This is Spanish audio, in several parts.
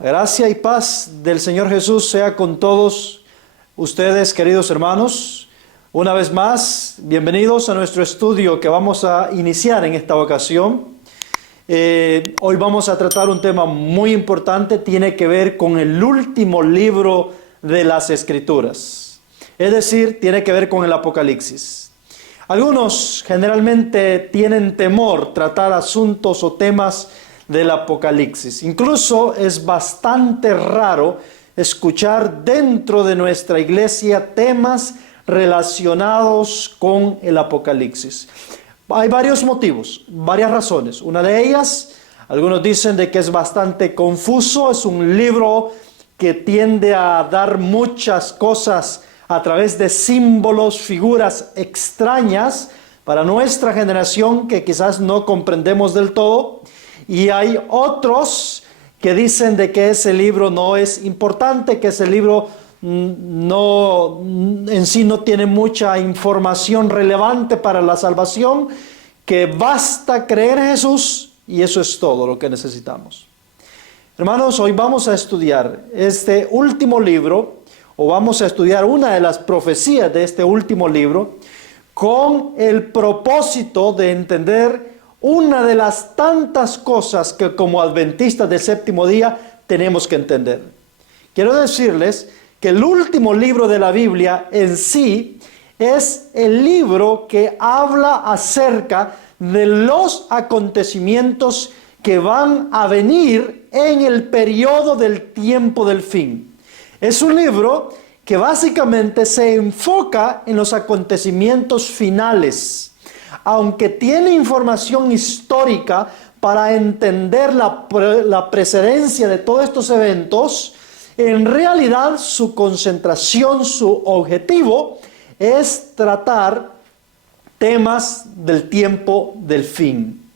Gracia y paz del Señor Jesús sea con todos ustedes, queridos hermanos. Una vez más, bienvenidos a nuestro estudio que vamos a iniciar en esta ocasión. Hoy vamos a tratar un tema muy importante, tiene que ver con el último libro de las Escrituras. Es decir, tiene que ver con el Apocalipsis. Algunos generalmente tienen temor tratar asuntos o temas del Apocalipsis. Incluso es bastante raro escuchar dentro de nuestra iglesia temas relacionados con el Apocalipsis. Hay varios motivos, varias razones. Una de ellas, algunos dicen de que es bastante confuso, es un libro que tiende a dar muchas cosas a través de símbolos, figuras extrañas para nuestra generación que quizás no comprendemos del todo. Y hay otros que dicen de que ese libro no es importante, que ese libro en sí no tiene mucha información relevante para la salvación, que basta creer en Jesús y eso es todo lo que necesitamos. Hermanos, hoy vamos a estudiar este último libro, o vamos a estudiar una de las profecías de este último libro, con el propósito de entender una de las tantas cosas que como adventistas del séptimo día tenemos que entender. Quiero decirles que el último libro de la Biblia en sí es el libro que habla acerca de los acontecimientos que van a venir en el periodo del tiempo del fin. Es un libro que básicamente se enfoca en los acontecimientos finales. Aunque tiene información histórica para entender la precedencia de todos estos eventos, en realidad su concentración, su objetivo es tratar temas del tiempo del fin.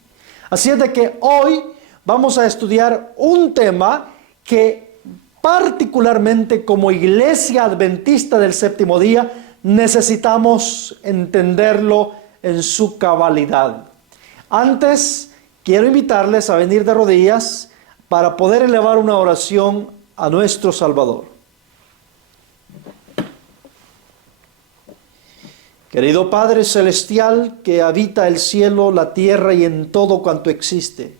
Así es de que hoy vamos a estudiar un tema que particularmente como iglesia adventista del séptimo día necesitamos entenderlo en su cabalidad. Antes, quiero invitarles a venir de rodillas para poder elevar una oración a nuestro Salvador. Querido Padre Celestial, que habita el cielo, la tierra y en todo cuanto existe,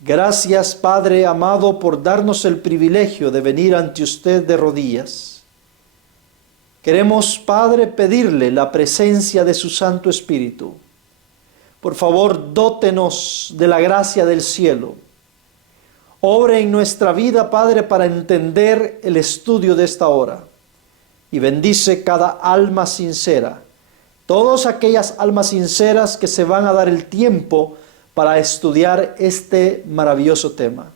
gracias, Padre amado, por darnos el privilegio de venir ante usted de rodillas. Queremos, Padre, pedirle la presencia de su Santo Espíritu. Por favor, dótenos de la gracia del cielo. Obre en nuestra vida, Padre, para entender el estudio de esta hora. Y bendice cada alma sincera. Todas aquellas almas sinceras que se van a dar el tiempo para estudiar este maravilloso tema.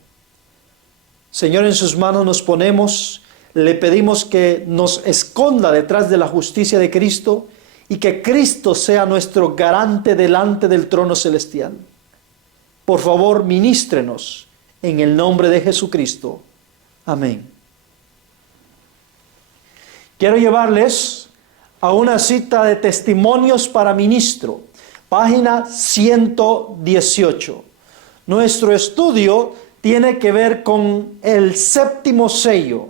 Señor, en sus manos nos ponemos. Le pedimos que nos esconda detrás de la justicia de Cristo y que Cristo sea nuestro garante delante del trono celestial. Por favor, ministrenos en el nombre de Jesucristo. Amén. Quiero llevarles a una cita de Testimonios para Ministro, página 118. Nuestro estudio tiene que ver con el séptimo sello.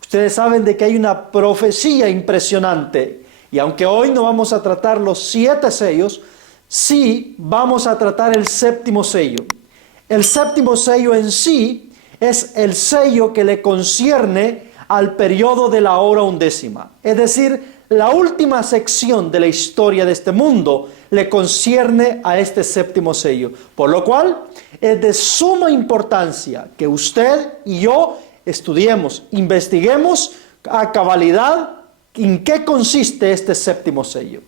Ustedes saben de que hay una profecía impresionante y aunque hoy no vamos a tratar los 7 sellos, sí vamos a tratar el séptimo sello. El séptimo sello en sí es el sello que le concierne al periodo de la hora undécima. Es decir, la última sección de la historia de este mundo le concierne a este séptimo sello. Por lo cual es de suma importancia que usted y yo estudiemos, investiguemos a cabalidad en qué consiste este séptimo sello.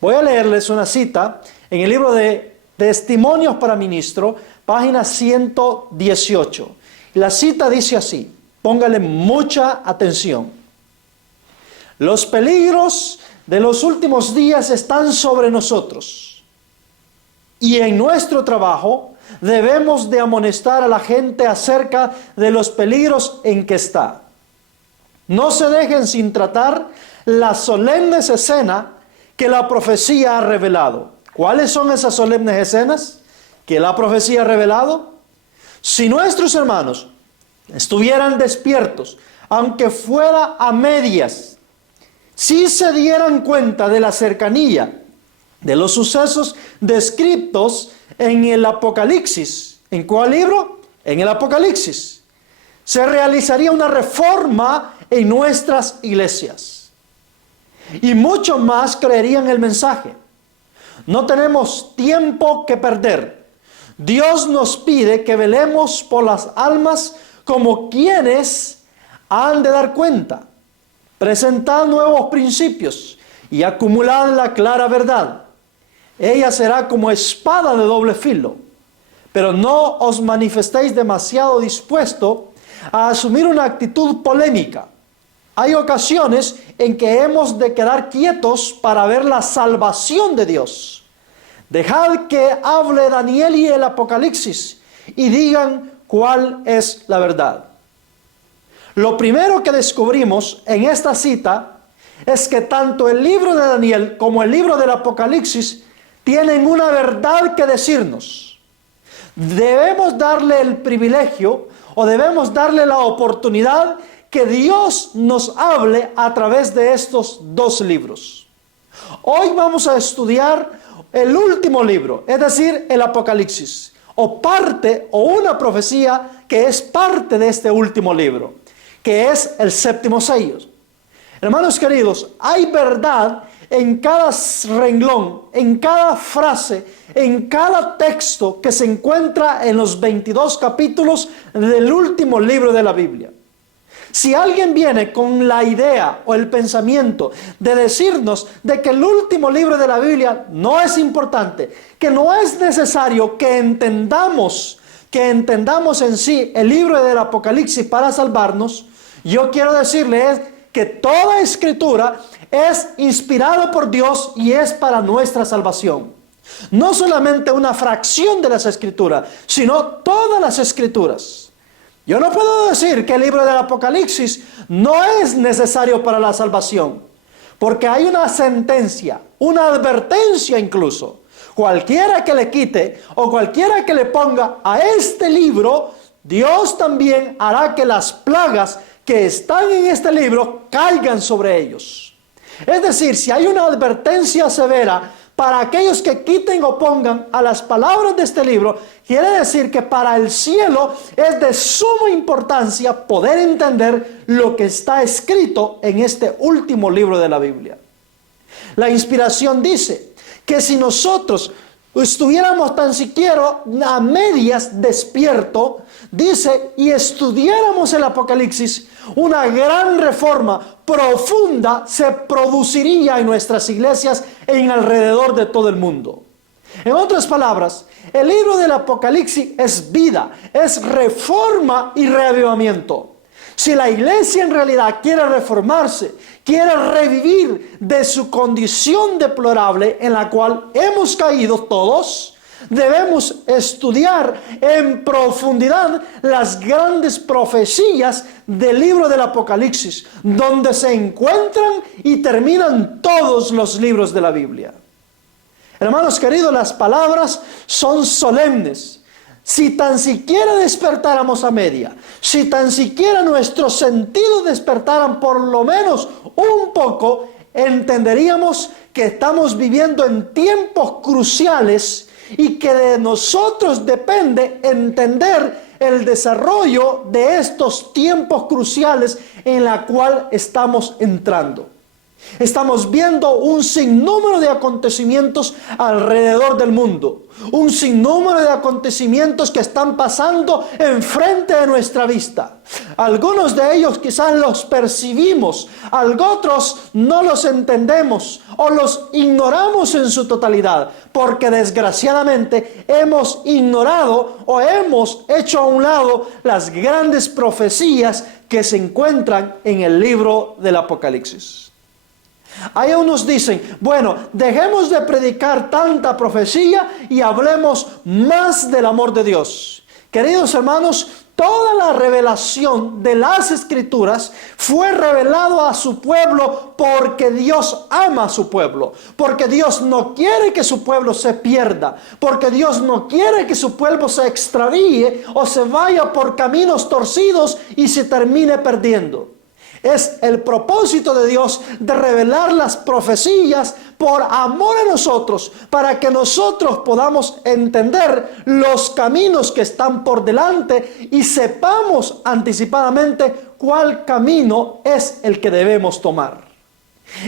Voy a leerles una cita en el libro de Testimonios para Ministro, página 118. La cita dice así, póngale mucha atención. Los peligros de los últimos días están sobre nosotros y en nuestro trabajo debemos de amonestar a la gente acerca de los peligros en que está. No se dejen sin tratar las solemnes escenas que la profecía ha revelado. ¿Cuáles son esas solemnes escenas que la profecía ha revelado? Si nuestros hermanos estuvieran despiertos, aunque fuera a medias, si se dieran cuenta de la cercanía de los sucesos descritos en el Apocalipsis. ¿En cuál libro? En el Apocalipsis. Se realizaría una reforma en nuestras iglesias. Y mucho más creerían el mensaje. No tenemos tiempo que perder. Dios nos pide que velemos por las almas como quienes han de dar cuenta, presentar nuevos principios y acumular la clara verdad. Ella será como espada de doble filo, pero no os manifestéis demasiado dispuesto a asumir una actitud polémica. Hay ocasiones en que hemos de quedar quietos para ver la salvación de Dios. Dejad que hable Daniel y el Apocalipsis y digan cuál es la verdad. Lo primero que descubrimos en esta cita es que tanto el libro de Daniel como el libro del Apocalipsis tienen una verdad que decirnos. Debemos darle el privilegio o debemos darle la oportunidad que Dios nos hable a través de estos dos libros. Hoy vamos a estudiar el último libro, es decir, el Apocalipsis, o parte o una profecía que es parte de este último libro, que es el séptimo sello. Hermanos queridos, hay verdad en cada renglón, en cada frase, en cada texto que se encuentra en los 22 capítulos del último libro de la Biblia. Si alguien viene con la idea o el pensamiento de decirnos de que el último libro de la Biblia no es importante, que no es necesario que entendamos en sí el libro del Apocalipsis para salvarnos, yo quiero decirles que toda escritura es inspirada por Dios y es para nuestra salvación. No solamente una fracción de las escrituras, sino todas las escrituras. Yo no puedo decir que el libro del Apocalipsis no es necesario para la salvación, porque hay una sentencia, una advertencia incluso. Cualquiera que le quite o cualquiera que le ponga a este libro, Dios también hará que las plagas que están en este libro caigan sobre ellos. Es decir, si hay una advertencia severa para aquellos que quiten o pongan a las palabras de este libro, quiere decir que para el cielo es de suma importancia poder entender lo que está escrito en este último libro de la Biblia. La inspiración dice que si nosotros estuviéramos tan siquiera a medias despierto, dice, y estudiáramos el Apocalipsis, una gran reforma profunda se produciría en nuestras iglesias en alrededor de todo el mundo. En otras palabras, el libro del Apocalipsis es vida, es reforma y reavivamiento. Si la iglesia en realidad quiere reformarse, quiere revivir de su condición deplorable en la cual hemos caído todos, debemos estudiar en profundidad las grandes profecías del libro del Apocalipsis, donde se encuentran y terminan todos los libros de la Biblia. Hermanos queridos, las palabras son solemnes. Si tan siquiera despertáramos a media, si tan siquiera nuestros sentidos despertaran por lo menos un poco, entenderíamos que estamos viviendo en tiempos cruciales y que de nosotros depende entender el desarrollo de estos tiempos cruciales en la cual estamos entrando. Estamos viendo un sinnúmero de acontecimientos alrededor del mundo, un sinnúmero de acontecimientos que están pasando enfrente de nuestra vista. Algunos de ellos quizás los percibimos, otros no los entendemos o los ignoramos en su totalidad, porque desgraciadamente hemos ignorado o hemos hecho a un lado las grandes profecías que se encuentran en el libro del Apocalipsis. Hay unos dicen, bueno, dejemos de predicar tanta profecía y hablemos más del amor de Dios. Queridos hermanos, toda la revelación de las Escrituras fue revelado a su pueblo porque Dios ama a su pueblo, porque Dios no quiere que su pueblo se pierda, porque Dios no quiere que su pueblo se extravíe o se vaya por caminos torcidos y se termine perdiendo. Es el propósito de Dios de revelar las profecías por amor a nosotros, para que nosotros podamos entender los caminos que están por delante y sepamos anticipadamente cuál camino es el que debemos tomar.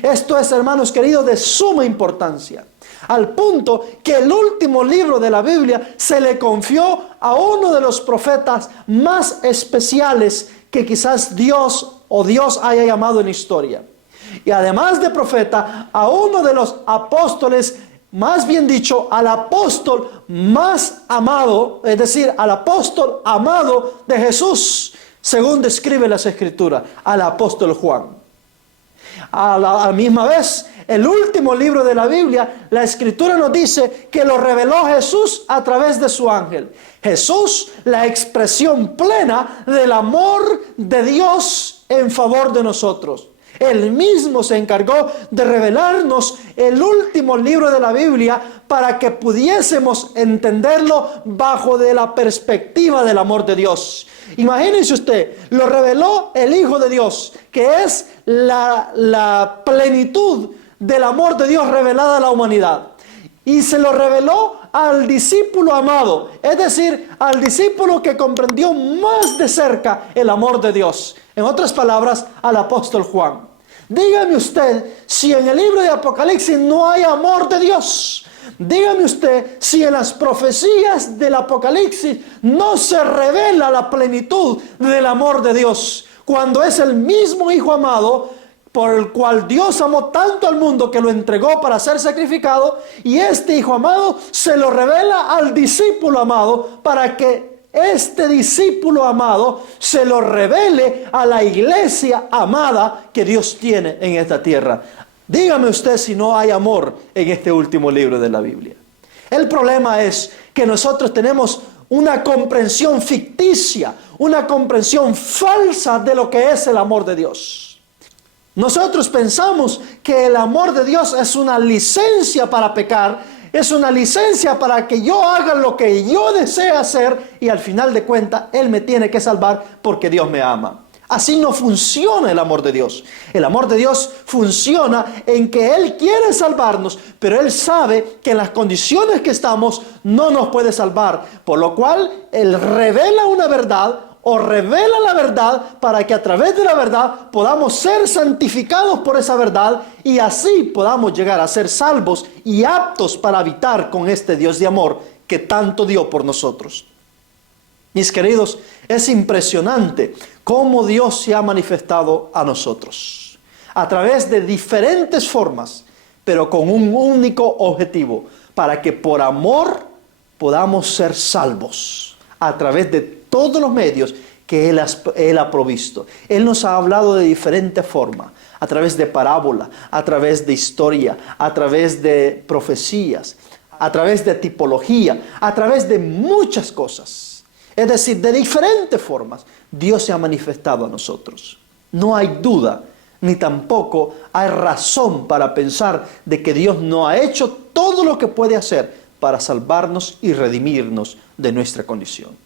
Esto es, hermanos queridos, de suma importancia, al punto que el último libro de la Biblia se le confió a uno de los profetas más especiales que quizás Dios haya llamado en historia. Y además de profeta, a uno de los apóstoles, más bien dicho, al apóstol más amado, es decir, al apóstol amado de Jesús, según describe las Escrituras, al apóstol Juan. A la misma vez, el último libro de la Biblia, la Escritura nos dice que lo reveló Jesús a través de su ángel. Jesús, la expresión plena del amor de Dios en favor de nosotros. Él mismo se encargó de revelarnos el último libro de la Biblia para que pudiésemos entenderlo bajo de la perspectiva del amor de Dios. Imagínense usted, lo reveló el Hijo de Dios, que es la plenitud del amor de Dios revelada a la humanidad. Y se lo reveló al discípulo amado, es decir, al discípulo que comprendió más de cerca el amor de Dios. En otras palabras, al apóstol Juan. Dígame usted si en el libro de Apocalipsis no hay amor de Dios. Dígame usted si en las profecías del Apocalipsis no se revela la plenitud del amor de Dios, cuando es el mismo Hijo amado por el cual Dios amó tanto al mundo que lo entregó para ser sacrificado, y este Hijo amado se lo revela al discípulo amado para que este discípulo amado se lo revele a la iglesia amada que Dios tiene en esta tierra. Dígame usted si no hay amor en este último libro de la Biblia. El problema es que nosotros tenemos una comprensión ficticia, una comprensión falsa de lo que es el amor de Dios. Nosotros pensamos que el amor de Dios es una licencia para pecar, es una licencia para que yo haga lo que yo deseo hacer y al final de cuentas Él me tiene que salvar porque Dios me ama. Así no funciona el amor de Dios. El amor de Dios funciona en que Él quiere salvarnos, pero Él sabe que en las condiciones que estamos no nos puede salvar. Por lo cual Él revela una verdad o revela la verdad para que a través de la verdad podamos ser santificados por esa verdad y así podamos llegar a ser salvos y aptos para habitar con este Dios de amor que tanto dio por nosotros. Mis queridos, es impresionante cómo Dios se ha manifestado a nosotros a través de diferentes formas, pero con un único objetivo, para que por amor podamos ser salvos a través de todos los medios que Él ha provisto. Él nos ha hablado de diferentes formas, a través de parábola, a través de historia, a través de profecías, a través de tipología, a través de muchas cosas. Es decir, de diferentes formas, Dios se ha manifestado a nosotros. No hay duda, ni tampoco hay razón para pensar de que Dios no ha hecho todo lo que puede hacer para salvarnos y redimirnos de nuestra condición.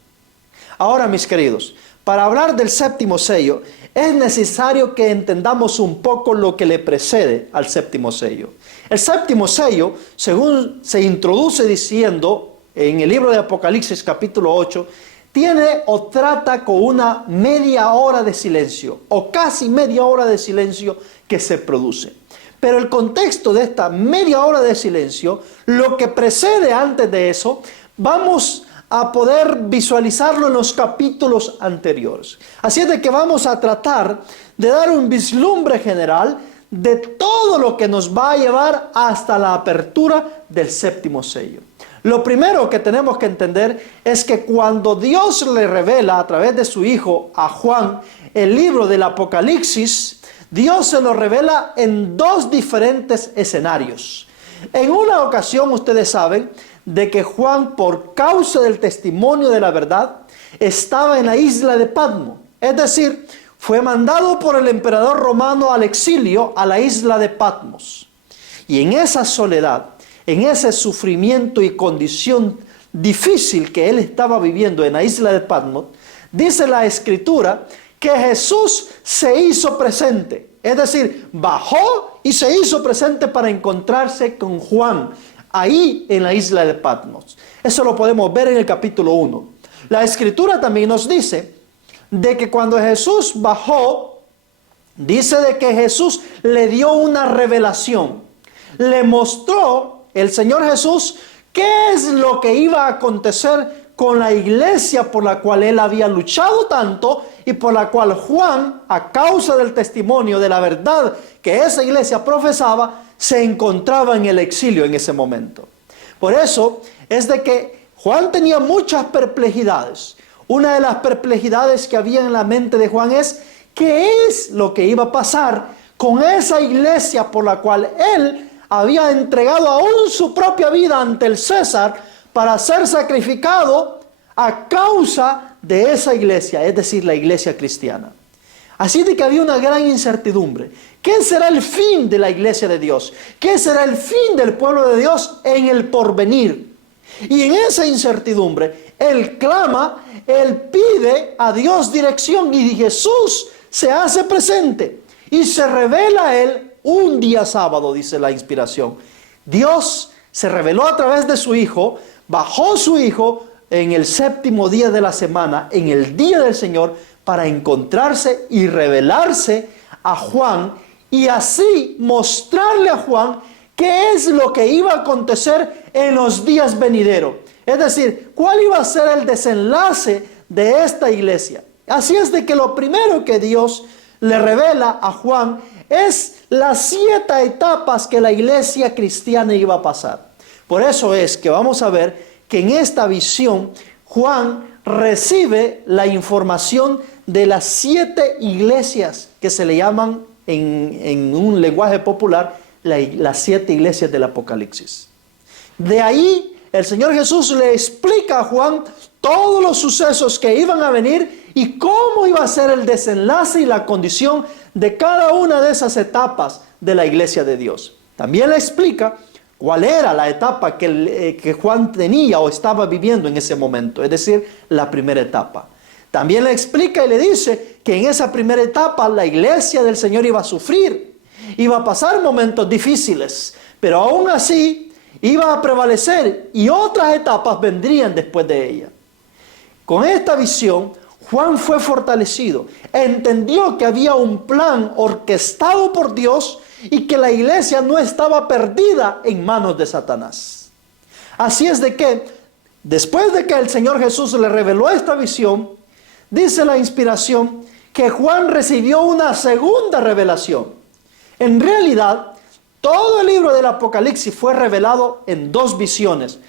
Ahora, mis queridos, para hablar del séptimo sello, es necesario que entendamos un poco lo que le precede al séptimo sello. El séptimo sello, según se introduce diciendo en el libro de Apocalipsis capítulo 8, tiene o trata con una media hora de silencio, o casi media hora de silencio que se produce. Pero el contexto de esta media hora de silencio, lo que precede antes de eso, vamos a poder visualizarlo en los capítulos anteriores. Así es de que vamos a tratar de dar un vislumbre general de todo lo que nos va a llevar hasta la apertura del séptimo sello. Lo primero que tenemos que entender es que cuando Dios le revela a través de su Hijo a Juan el libro del Apocalipsis, Dios se lo revela en dos diferentes escenarios. En una ocasión, ustedes saben, de que Juan, por causa del testimonio de la verdad, estaba en la isla de Patmos. Es decir, fue mandado por el emperador romano al exilio a la isla de Patmos. Y en esa soledad, en ese sufrimiento y condición difícil que él estaba viviendo en la isla de Patmos, dice la Escritura que Jesús se hizo presente. Es decir, bajó y se hizo presente para encontrarse con Juan, ahí en la isla de Patmos. Eso lo podemos ver en el capítulo 1. La Escritura también nos dice de que cuando Jesús bajó, dice de que Jesús le dio una revelación. Le mostró el Señor Jesús qué es lo que iba a acontecer con la iglesia por la cual él había luchado tanto y por la cual Juan, a causa del testimonio de la verdad que esa iglesia profesaba, se encontraba en el exilio en ese momento. Por eso es de que Juan tenía muchas perplejidades. Una de las perplejidades que había en la mente de Juan es qué es lo que iba a pasar con esa iglesia por la cual él había entregado aún su propia vida ante el César para ser sacrificado a causa de esa iglesia, es decir, la iglesia cristiana. Así de que había una gran incertidumbre. ¿Qué será el fin de la iglesia de Dios? ¿Qué será el fin del pueblo de Dios en el porvenir? Y en esa incertidumbre, él clama, él pide a Dios dirección y Jesús se hace presente y se revela a él un día sábado, dice la inspiración. Dios se reveló a través de su Hijo, bajó su Hijo en el séptimo día de la semana, en el día del Señor, para encontrarse y revelarse a Juan y así mostrarle a Juan qué es lo que iba a acontecer en los días venideros. Es decir, cuál iba a ser el desenlace de esta iglesia. Así es de que lo primero que Dios le revela a Juan es las 7 etapas que la iglesia cristiana iba a pasar. Por eso es que vamos a ver que en esta visión Juan recibe la información de las 7 iglesias que se le llaman en un lenguaje popular las 7 iglesias del Apocalipsis. De ahí el Señor Jesús le explica a Juan todos los sucesos que iban a venir y cómo iba a ser el desenlace y la condición de cada una de esas etapas de la iglesia de Dios. También le explica cuál era la etapa que Juan tenía o estaba viviendo en ese momento, es decir, la primera etapa. También le explica y le dice que en esa primera etapa la iglesia del Señor iba a sufrir, iba a pasar momentos difíciles, pero aún así iba a prevalecer y otras etapas vendrían después de ella. Con esta visión, Juan fue fortalecido, entendió que había un plan orquestado por Dios y que la iglesia no estaba perdida en manos de Satanás. Así es de que, después de que el Señor Jesús le reveló esta visión, dice la inspiración que Juan recibió una segunda revelación. En realidad, todo el libro del Apocalipsis fue revelado en 2 visiones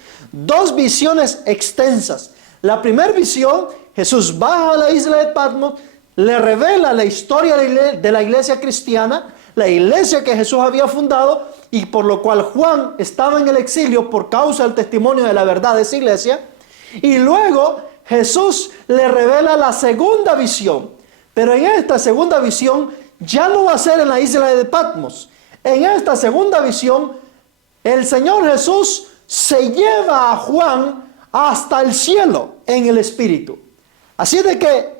extensas. La primera visión, Jesús baja a la isla de Patmos, le revela la historia de la iglesia cristiana, la iglesia que Jesús había fundado y por lo cual Juan estaba en el exilio por causa del testimonio de la verdad de esa iglesia. Y luego Jesús le revela la segunda visión. Pero en esta segunda visión ya no va a ser en la isla de Patmos. En esta segunda visión, el Señor Jesús se lleva a Juan hasta el cielo en el Espíritu. Así de que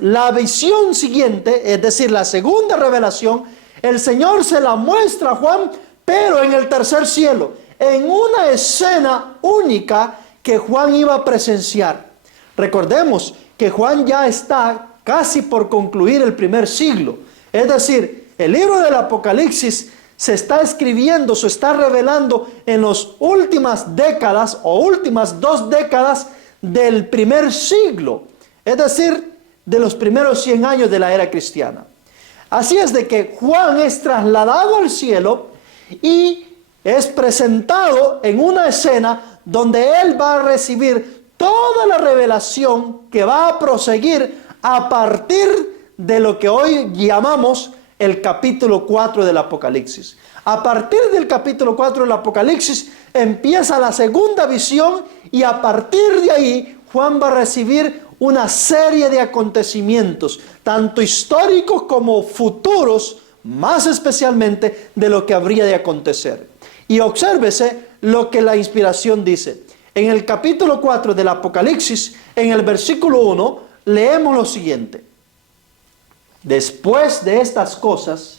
la visión siguiente, es decir, la segunda revelación, el Señor se la muestra a Juan, pero en el tercer cielo, en una escena única que Juan iba a presenciar. Recordemos que Juan ya está casi por concluir el primer siglo. Es decir, el libro del Apocalipsis se está escribiendo, se está revelando en las últimas décadas o últimas 2 décadas del primer siglo. Es decir, de los primeros 100 años de la era cristiana. Así es de que Juan es trasladado al cielo y es presentado en una escena donde él va a recibir toda la revelación que va a proseguir a partir de lo que hoy llamamos el capítulo 4 del Apocalipsis. A partir del capítulo 4 del Apocalipsis empieza la segunda visión y a partir de ahí Juan va a recibir una serie de acontecimientos, tanto históricos como futuros, más especialmente de lo que habría de acontecer. Y obsérvese lo que la inspiración dice. En el capítulo 4 del Apocalipsis, en el versículo 1, leemos lo siguiente. Después de estas cosas,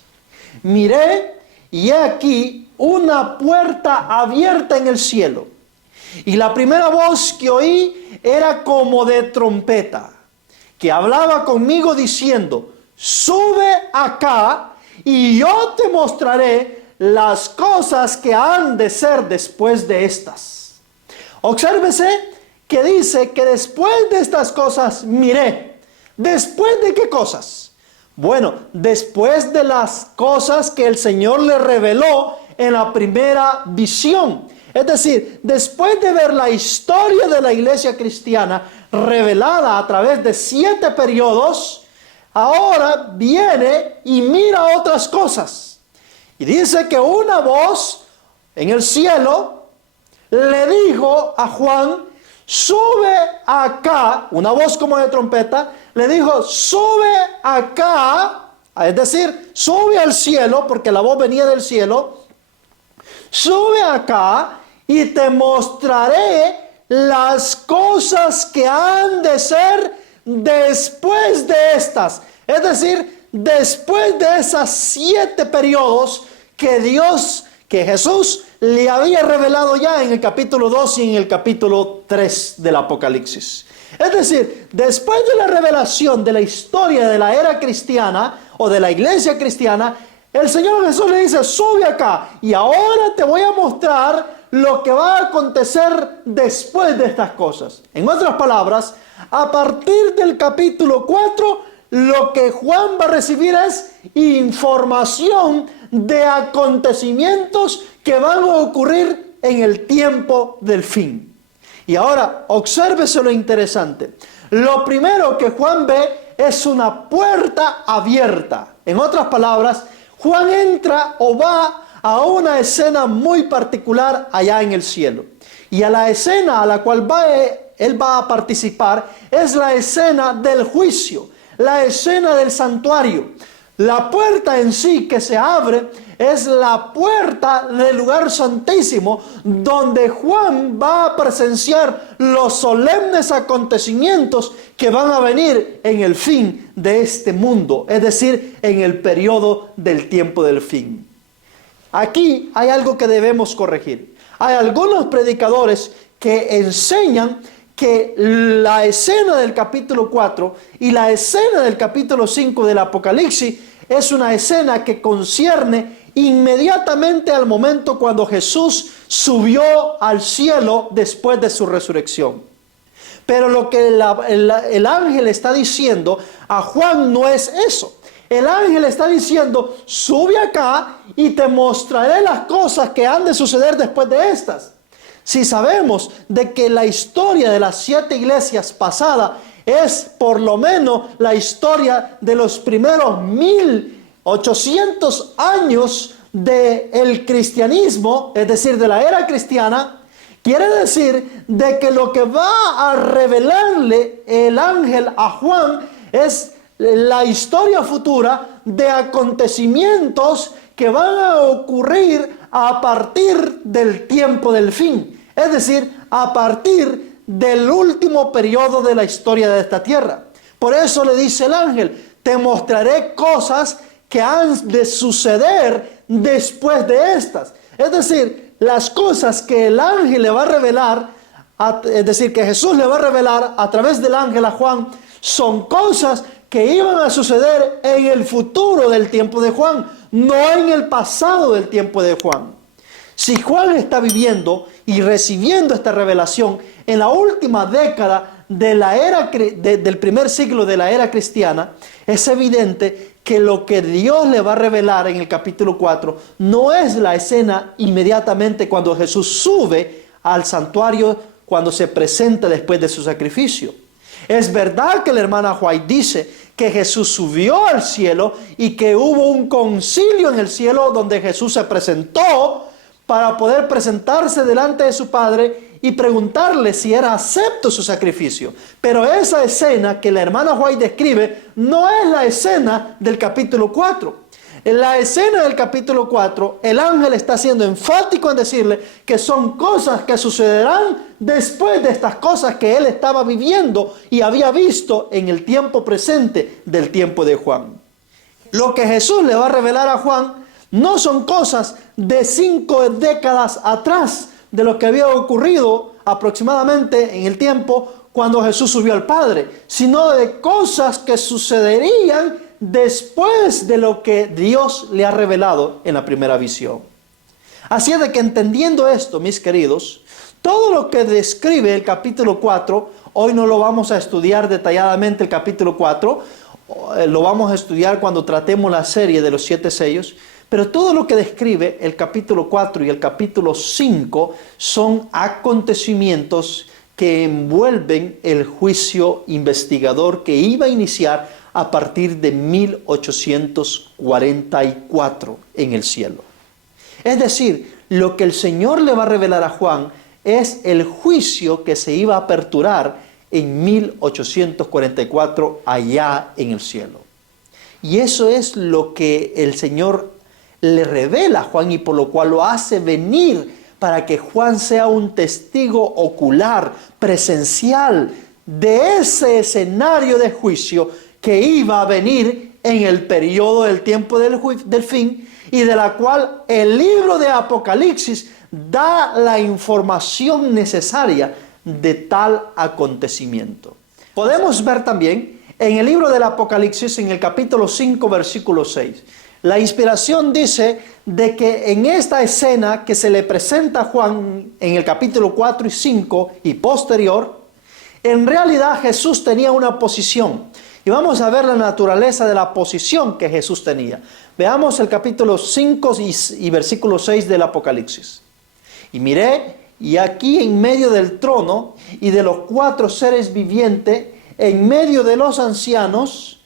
miré y he aquí una puerta abierta en el cielo. Y la primera voz que oí era como de trompeta, que hablaba conmigo diciendo, sube acá y yo te mostraré las cosas que han de ser después de estas. Obsérvese que dice que después de estas cosas miré. ¿Después de qué cosas? Bueno, después de las cosas que el Señor le reveló en la primera visión. Es decir, después de ver la historia de la iglesia cristiana revelada a través de 7 periodos, ahora viene y mira otras cosas. Y dice que una voz en el cielo le dijo a Juan, sube acá, una voz como de trompeta, le dijo, sube acá, es decir, sube al cielo, porque la voz venía del cielo, sube acá y te mostraré las cosas que han de ser después de estas. Es decir, después de esas 7 periodos que Jesús le había revelado ya en el capítulo 2 y en el capítulo 3 del Apocalipsis. Es decir, después de la revelación de la historia de la era cristiana o de la iglesia cristiana, el Señor Jesús le dice, sube acá y ahora te voy a mostrar lo que va a acontecer después de estas cosas. En otras palabras, a partir del capítulo 4, lo que Juan va a recibir es información de acontecimientos que van a ocurrir en el tiempo del fin. Y ahora, obsérvese lo interesante. Lo primero que Juan ve es una puerta abierta. En otras palabras, Juan entra o va a una escena muy particular allá en el cielo. Y a la escena a la cual él va a participar es la escena del juicio, la escena del santuario. La puerta en sí que se abre es la puerta del lugar santísimo, donde Juan va a presenciar los solemnes acontecimientos que van a venir en el fin de este mundo, es decir, en el periodo del tiempo del fin. Aquí hay algo que debemos corregir. Hay algunos predicadores que enseñan que la escena del capítulo 4 y la escena del capítulo 5 del Apocalipsis es una escena que concierne inmediatamente al momento cuando Jesús subió al cielo después de su resurrección. Pero lo que el ángel está diciendo a Juan no es eso. El ángel está diciendo, sube acá y te mostraré las cosas que han de suceder después de estas. Si sabemos de que la historia de las 7 iglesias pasadas es por lo menos la historia de los primeros 1800 años del cristianismo, es decir, de la era cristiana, quiere decir de que lo que va a revelarle el ángel a Juan es la historia futura de acontecimientos que van a ocurrir a partir del tiempo del fin, es decir, a partir del último periodo de la historia de esta tierra. Por eso le dice el ángel, te mostraré cosas que han de suceder después de estas. Es decir, las cosas que el ángel le va a revelar, es decir, que Jesús le va a revelar a través del ángel a Juan, son cosas que iban a suceder en el futuro del tiempo de Juan, no en el pasado del tiempo de Juan. Si Juan está viviendo y recibiendo esta revelación en la última década de la era del primer siglo de la era cristiana, es evidente que lo que Dios le va a revelar en el capítulo 4 no es la escena inmediatamente cuando Jesús sube al santuario, cuando se presenta después de su sacrificio. Es verdad que la hermana White dice que Jesús subió al cielo y que hubo un concilio en el cielo donde Jesús se presentó para poder presentarse delante de su Padre y preguntarle si era acepto su sacrificio. Pero esa escena que la hermana White describe no es la escena del capítulo 4. En la escena del capítulo 4, el ángel está siendo enfático en decirle que son cosas que sucederán después de estas cosas que él estaba viviendo y había visto en el tiempo presente del tiempo de Juan. Lo que Jesús le va a revelar a Juan no son cosas de 5 décadas atrás de lo que había ocurrido aproximadamente en el tiempo cuando Jesús subió al Padre, sino de cosas que sucederían después de lo que Dios le ha revelado en la primera visión. Así es de que entendiendo esto, mis queridos, todo lo que describe el capítulo 4, hoy no lo vamos a estudiar detalladamente el capítulo 4, lo vamos a estudiar cuando tratemos la serie de los 7 sellos, pero todo lo que describe el capítulo 4 y el capítulo 5 son acontecimientos que envuelven el juicio investigador que iba a iniciar a partir de 1844 en el cielo. Es decir, lo que el Señor le va a revelar a Juan es el juicio que se iba a aperturar en 1844 allá en el cielo. Y eso es lo que el Señor le revela a Juan y por lo cual lo hace venir para que Juan sea un testigo ocular, presencial de ese escenario de juicio que iba a venir en el periodo del tiempo del fin y de la cual el libro de Apocalipsis da la información necesaria de tal acontecimiento. Podemos ver también en el libro del Apocalipsis, en el capítulo 5, versículo 6, la inspiración dice de que en esta escena que se le presenta a Juan en el capítulo 4 y 5 y posterior, en realidad Jesús tenía una posición. Y vamos a ver la naturaleza de la posición que Jesús tenía. Veamos el capítulo 5 y versículo 6 del Apocalipsis. Y miré, y aquí en medio del trono y de los 4 seres vivientes, en medio de los ancianos,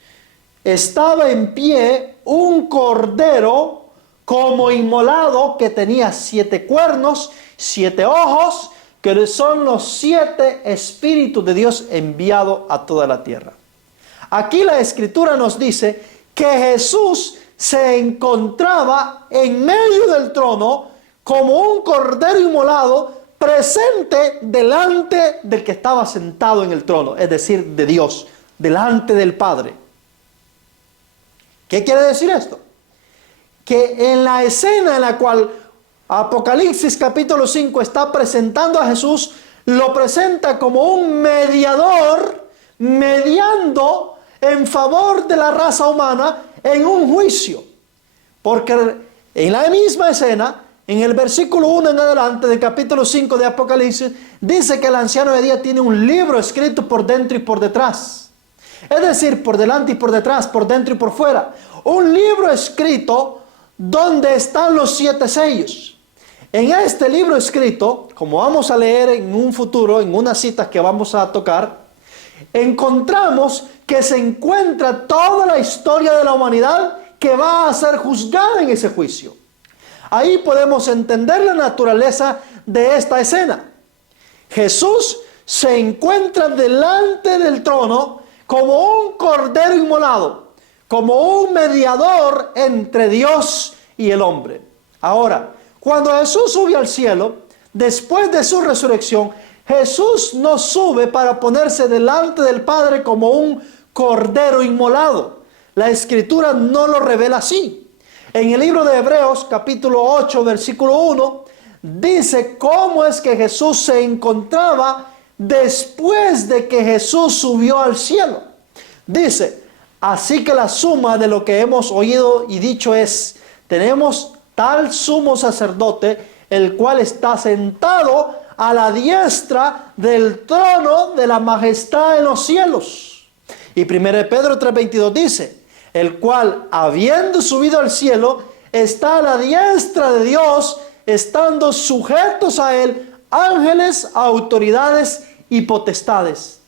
estaba en pie un cordero como inmolado que tenía 7 cuernos, 7 ojos, que son los 7 espíritus de Dios enviados a toda la tierra. Aquí la Escritura nos dice que Jesús se encontraba en medio del trono como un cordero inmolado presente delante del que estaba sentado en el trono, es decir, de Dios, delante del Padre. ¿Qué quiere decir esto? Que en la escena en la cual Apocalipsis capítulo 5 está presentando a Jesús, lo presenta como un mediador, mediando en favor de la raza humana en un juicio. Porque en la misma escena, en el versículo 1 en adelante del capítulo 5 de Apocalipsis, dice que el anciano de día tiene un libro escrito por dentro y por detrás. Es decir, por delante y por detrás, por dentro y por fuera. Un libro escrito donde están los 7 sellos. En este libro escrito, como vamos a leer en un futuro, en unas citas que vamos a tocar, encontramos que se encuentra toda la historia de la humanidad que va a ser juzgada en ese juicio. Ahí podemos entender la naturaleza de esta escena. Jesús se encuentra delante del trono como un cordero inmolado, como un mediador entre Dios y el hombre. Ahora, cuando Jesús sube al cielo, después de su resurrección, Jesús no sube para ponerse delante del Padre como un cordero inmolado. La Escritura no lo revela así. En el libro de Hebreos, capítulo 8, versículo 1, dice cómo es que Jesús se encontraba después de que Jesús subió al cielo. Dice, así que la suma de lo que hemos oído y dicho es, tenemos tal sumo sacerdote, el cual está sentado a la diestra del trono de la majestad en los cielos. Y 1 Pedro 3:22 dice, el cual, habiendo subido al cielo, está a la diestra de Dios, estando sujetos a él ángeles, autoridades y potestades.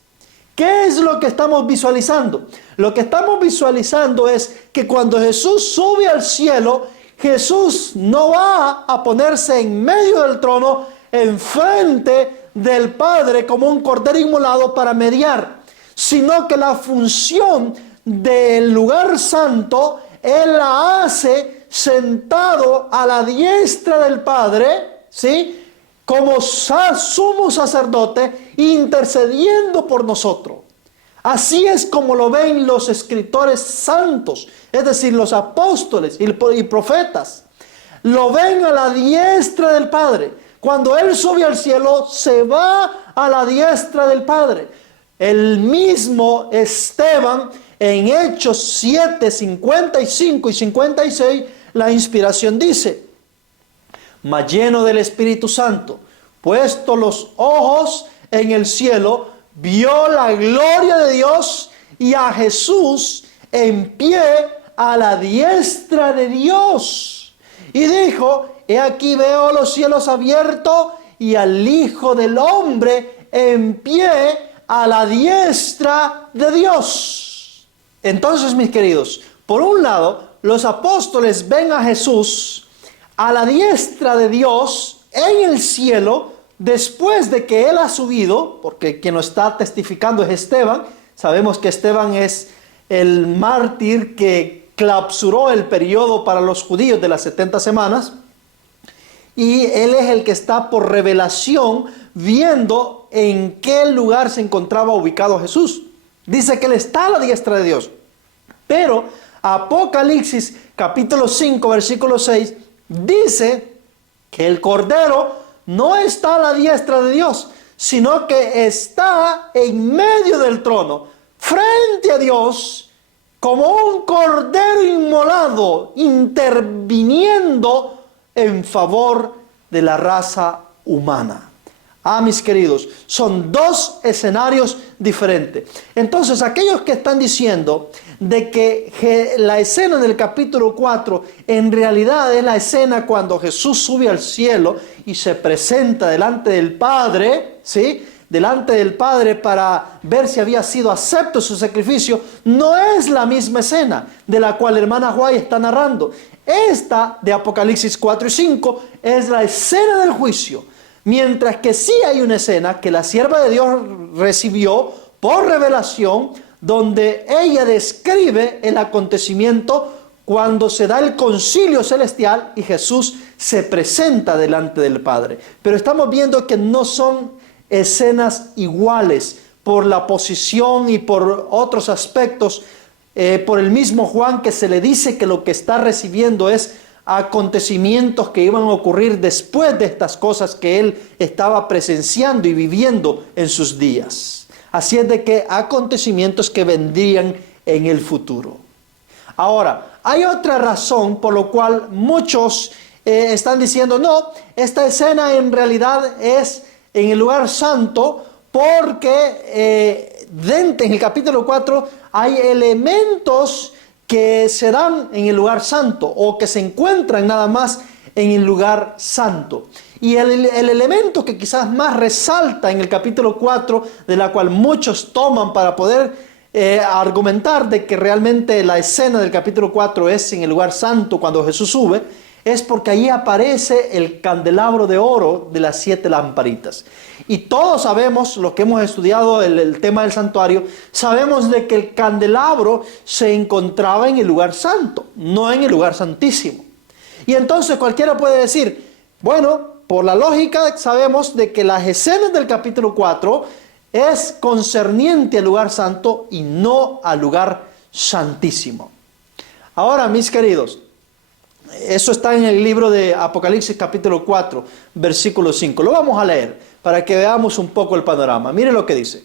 ¿Qué es lo que estamos visualizando? Lo que estamos visualizando es que cuando Jesús sube al cielo, Jesús no va a ponerse en medio del trono, enfrente del Padre como un cordero inmolado para mediar, sino que la función del lugar santo Él la hace sentado a la diestra del Padre, ¿sí?, como sumo sacerdote, intercediendo por nosotros. Así es como lo ven los escritores santos, es decir, los apóstoles y profetas. Lo ven a la diestra del Padre. Cuando Él sube al cielo, se va a la diestra del Padre. El mismo Esteban, en Hechos 7, 55 y 56, la inspiración dice: mas lleno del Espíritu Santo, puesto los ojos en el cielo, vio la gloria de Dios y a Jesús en pie a la diestra de Dios. Y dijo: he aquí veo los cielos abiertos y al Hijo del Hombre en pie a la diestra de Dios. Entonces, mis queridos, por un lado, los apóstoles ven a Jesús a la diestra de Dios en el cielo, después de que Él ha subido, porque quien lo está testificando es Esteban. Sabemos que Esteban es el mártir que clausuró el periodo para los judíos de las 70 semanas, y él es el que está por revelación viendo en qué lugar se encontraba ubicado Jesús. Dice que Él está a la diestra de Dios, pero Apocalipsis capítulo 5 versículo 6 dice que el Cordero no está a la diestra de Dios, sino que está en medio del trono, frente a Dios, como un Cordero inmolado, interviniendo en favor de la raza humana. Mis queridos, son dos escenarios diferentes. Entonces, aquellos que están diciendo de que la escena del capítulo 4 en realidad es la escena cuando Jesús sube al cielo y se presenta delante del Padre, ¿sí?, delante del Padre para ver si había sido acepto su sacrificio, no es la misma escena de la cual la hermana White está narrando. Esta de Apocalipsis 4 y 5 es la escena del juicio, mientras que sí hay una escena que la sierva de Dios recibió por revelación, donde ella describe el acontecimiento cuando se da el concilio celestial y Jesús se presenta delante del Padre. Pero estamos viendo que no son escenas iguales por la posición y por otros aspectos. Por el mismo Juan, que se le dice que lo que está recibiendo es acontecimientos que iban a ocurrir después de estas cosas que él estaba presenciando y viviendo en sus días. Así es de que acontecimientos que vendrían en el futuro. Ahora, hay otra razón por la cual muchos están diciendo: no, esta escena en realidad es en el lugar santo, porque en el capítulo 4 hay elementos que se dan en el lugar santo, o que se encuentran nada más en el lugar santo. Y el elemento que quizás más resalta en el capítulo 4, de la cual muchos toman para poder argumentar de que realmente la escena del capítulo 4 es en el lugar santo cuando Jesús sube, es porque ahí aparece el candelabro de oro de las 7 lamparitas. Y todos sabemos, los que hemos estudiado el tema del santuario, sabemos de que el candelabro se encontraba en el lugar santo, no en el lugar santísimo. Y entonces cualquiera puede decir: bueno, por la lógica sabemos de que las escenas del capítulo 4 es concerniente al lugar santo y no al lugar santísimo. Ahora, mis queridos, eso está en el libro de Apocalipsis capítulo 4, versículo 5. Lo vamos a leer para que veamos un poco el panorama. Mire lo que dice: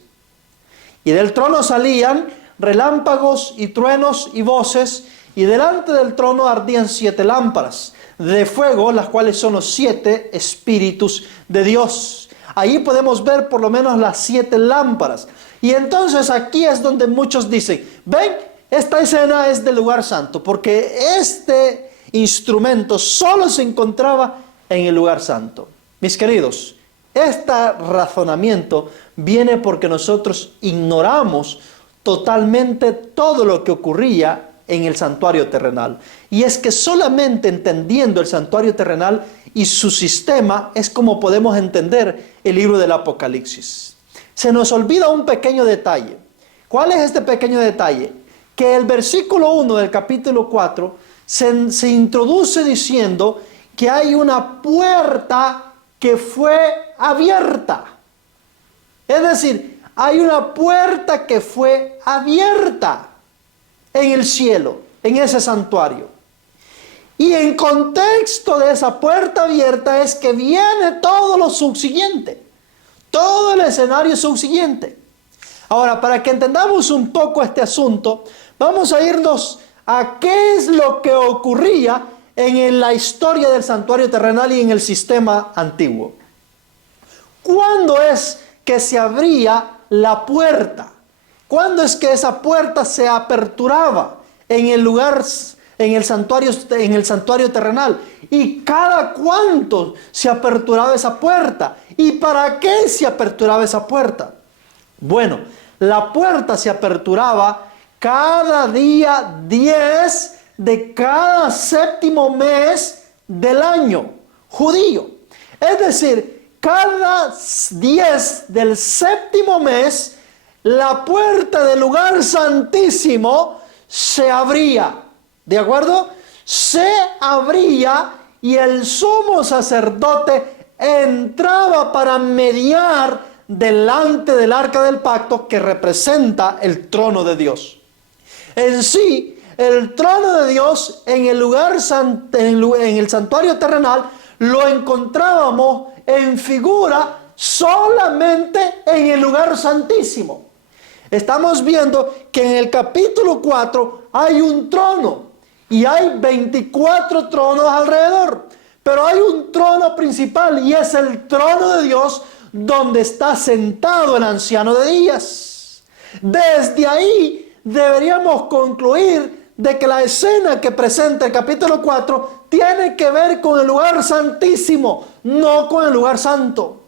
y del trono salían relámpagos y truenos y voces, y delante del trono ardían 7 lámparas de fuego, las cuales son los 7 espíritus de Dios. Ahí podemos ver por lo menos las 7 lámparas. Y entonces aquí es donde muchos dicen: ven, esta escena es del lugar santo, porque este instrumento solo se encontraba en el lugar santo. Mis queridos, este razonamiento viene porque nosotros ignoramos totalmente todo lo que ocurría en el santuario terrenal. Y es que solamente entendiendo el santuario terrenal y su sistema es como podemos entender el libro del Apocalipsis. Se nos olvida un pequeño detalle. ¿Cuál es este pequeño detalle? Que el versículo 1 del capítulo 4 se introduce diciendo que hay una puerta que fue abierta. Es decir, hay una puerta que fue abierta en el cielo, en ese santuario. Y en contexto de esa puerta abierta es que viene todo lo subsiguiente, todo el escenario subsiguiente. Ahora, para que entendamos un poco este asunto, vamos a irnos a qué es lo que ocurría en la historia del santuario terrenal y en el sistema antiguo. ¿Cuándo es que se abría la puerta? ¿Cuándo es que esa puerta se aperturaba en el lugar, en el santuario terrenal? ¿Y cada cuánto se aperturaba esa puerta? ¿Y para qué se aperturaba esa puerta? Bueno, la puerta se aperturaba cada día 10 de cada séptimo mes del año judío. Es decir, cada 10 del séptimo mes, la puerta del lugar santísimo se abría. ¿De acuerdo? Se abría y el sumo sacerdote entraba para mediar delante del arca del pacto que representa el trono de Dios. En sí, el trono de Dios en el lugar en el santuario terrenal lo encontrábamos en figura solamente en el lugar santísimo. Estamos viendo que en el capítulo 4 hay un trono y hay 24 tronos alrededor, pero hay un trono principal y es el trono de Dios donde está sentado el anciano de días. Desde ahí deberíamos concluir de que la escena que presenta el capítulo 4 tiene que ver con el lugar santísimo, no con el lugar santo.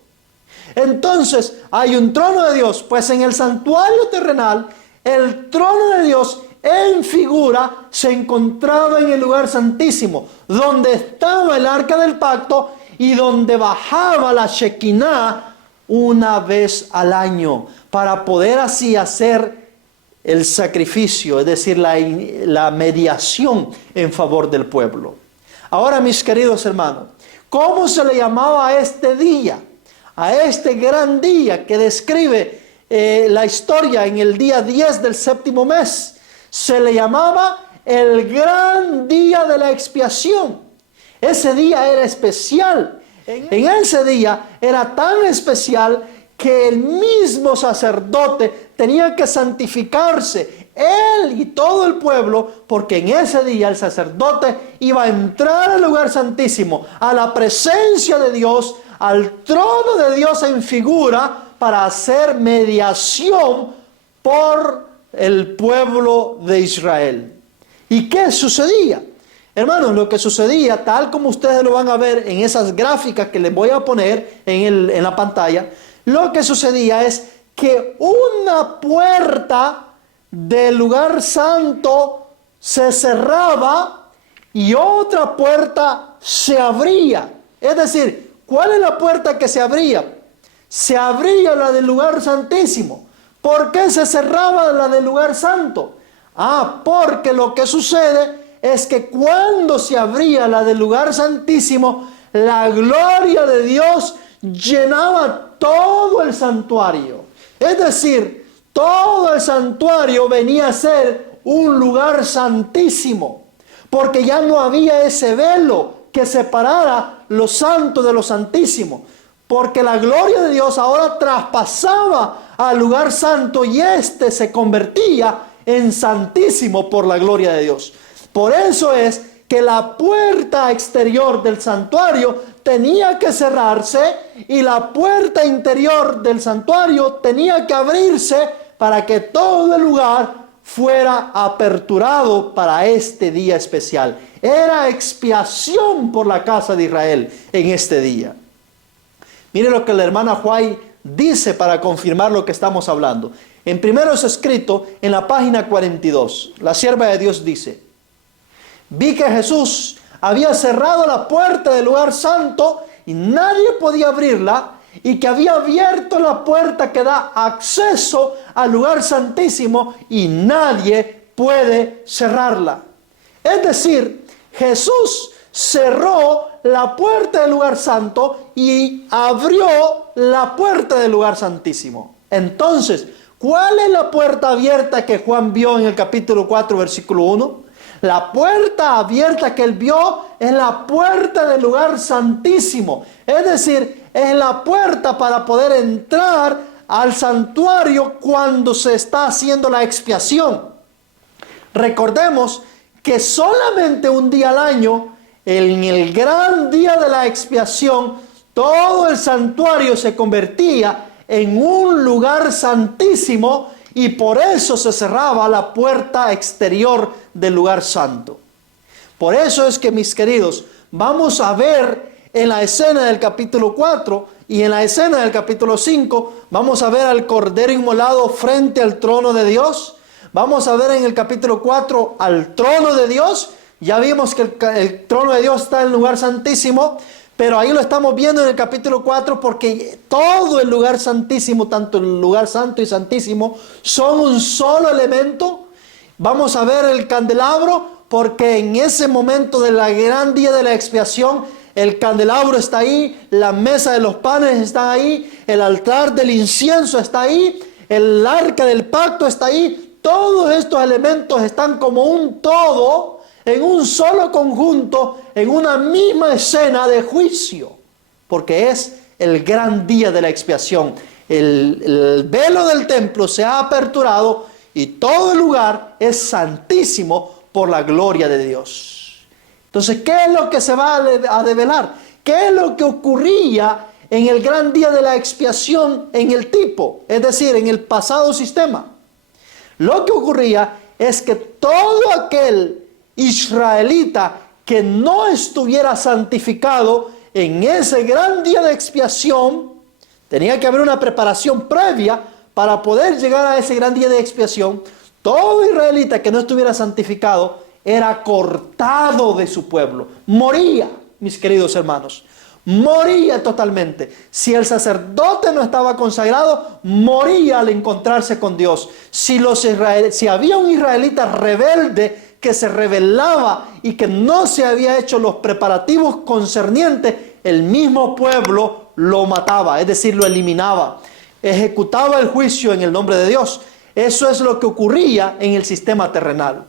Entonces, hay un trono de Dios, pues en el santuario terrenal, el trono de Dios en figura se encontraba en el lugar santísimo, donde estaba el arca del pacto y donde bajaba la Shekinah una vez al año, para poder así hacer el sacrificio, es decir, la mediación en favor del pueblo. Ahora, mis queridos hermanos, ¿cómo se le llamaba a este día? A este gran día que describe la historia en el día 10 del séptimo mes. Se le llamaba el gran día de la expiación. Ese día era especial. En ese día era tan especial que el mismo sacerdote tenía que santificarse, él y todo el pueblo, porque en ese día el sacerdote iba a entrar al lugar santísimo, a la presencia de Dios, al trono de Dios en figura, para hacer mediación por el pueblo de Israel. ¿Y qué sucedía? Hermanos, lo que sucedía, tal como ustedes lo van a ver en esas gráficas que les voy a poner en la pantalla, lo que sucedía es que una puerta del lugar santo se cerraba y otra puerta se abría. Es decir, ¿cuál es la puerta que se abría? Se abría la del lugar santísimo. ¿Por qué se cerraba la del lugar santo? Porque lo que sucede es que cuando se abría la del lugar santísimo, la gloria de Dios llenaba todo el santuario. Es decir, todo el santuario venía a ser un lugar santísimo, porque ya no había ese velo que separara lo santo de lo santísimo, porque la gloria de Dios ahora traspasaba al lugar santo y éste se convertía en santísimo por la gloria de Dios. Por eso es que la puerta exterior del santuario tenía que cerrarse y la puerta interior del santuario tenía que abrirse para que todo el lugar fuera aperturado para este día especial. Era expiación por la casa de Israel en este día. Mire lo que la hermana White dice para confirmar lo que estamos hablando. En primero es escrito en la página 42. La sierva de Dios dice: vi que Jesús había cerrado la puerta del lugar santo y nadie podía abrirla, y que había abierto la puerta que da acceso al lugar santísimo y nadie puede cerrarla. Es decir, Jesús cerró la puerta del lugar santo y abrió la puerta del lugar santísimo. Entonces, ¿cuál es la puerta abierta que Juan vio en el capítulo 4, versículo 1? La puerta abierta que él vio es la puerta del lugar santísimo. Es decir, es la puerta para poder entrar al santuario cuando se está haciendo la expiación. Recordemos que solamente un día al año, en el gran día de la expiación, todo el santuario se convertía en un lugar santísimo y por eso se cerraba la puerta exterior del lugar santo. Por eso es que, mis queridos, vamos a ver en la escena del capítulo 4 y en la escena del capítulo 5, vamos a ver al Cordero inmolado frente al trono de Dios. Vamos a ver en el capítulo 4 al trono de Dios. Ya vimos que el trono de Dios está en el lugar santísimo, pero ahí lo estamos viendo en el capítulo 4 porque todo el lugar santísimo, tanto el lugar santo y santísimo, son un solo elemento. Vamos a ver el candelabro porque en ese momento del gran día de la expiación, el candelabro está ahí, la mesa de los panes está ahí, el altar del incienso está ahí, el arca del pacto está ahí. Todos estos elementos están como un todo, en un solo conjunto, en una misma escena de juicio, porque es el gran día de la expiación. El velo del templo se ha aperturado y todo el lugar es santísimo por la gloria de Dios. Entonces, ¿qué es lo que se va a develar? ¿Qué es lo que ocurría en el gran día de la expiación en el tipo? Es decir, en el pasado sistema. Lo que ocurría es que todo aquel israelita que no estuviera santificado en ese gran día de expiación, tenía que haber una preparación previa para poder llegar a ese gran día de expiación. Todo israelita que no estuviera santificado era cortado de su pueblo, moría, mis queridos hermanos, moría totalmente. Si el sacerdote no estaba consagrado, moría al encontrarse con Dios. Si había un israelita rebelde que se rebelaba y que no se había hecho los preparativos concernientes, el mismo pueblo lo mataba, es decir, lo eliminaba, ejecutaba el juicio en el nombre de Dios. Eso es lo que ocurría en el sistema terrenal.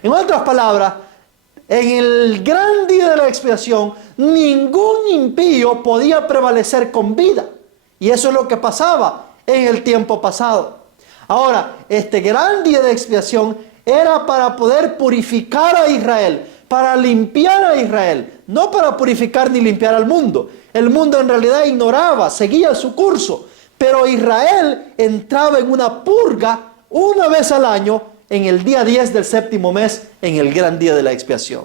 En otras palabras, en el gran día de la expiación, ningún impío podía prevalecer con vida. Y eso es lo que pasaba en el tiempo pasado. Ahora, este gran día de expiación era para poder purificar a Israel, para limpiar a Israel, no para purificar ni limpiar al mundo. El mundo en realidad ignoraba, seguía su curso, pero Israel entraba en una purga una vez al año, en el día 10 del séptimo mes, en el gran día de la expiación.